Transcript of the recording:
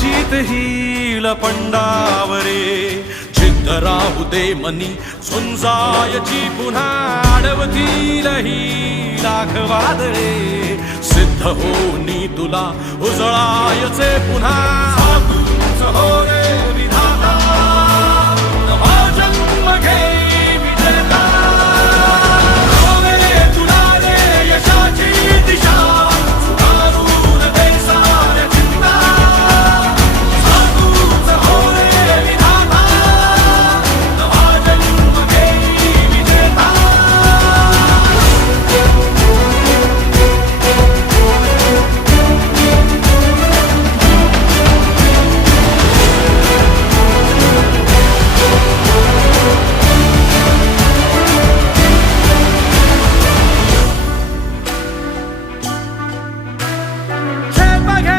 जीत hill पंडावरे जिद्द राहू दे मनी झुंजायची पुन्हा अडवतील ही लाख वादळे सिद्ध होनी तुला उजळायचे पुन्हा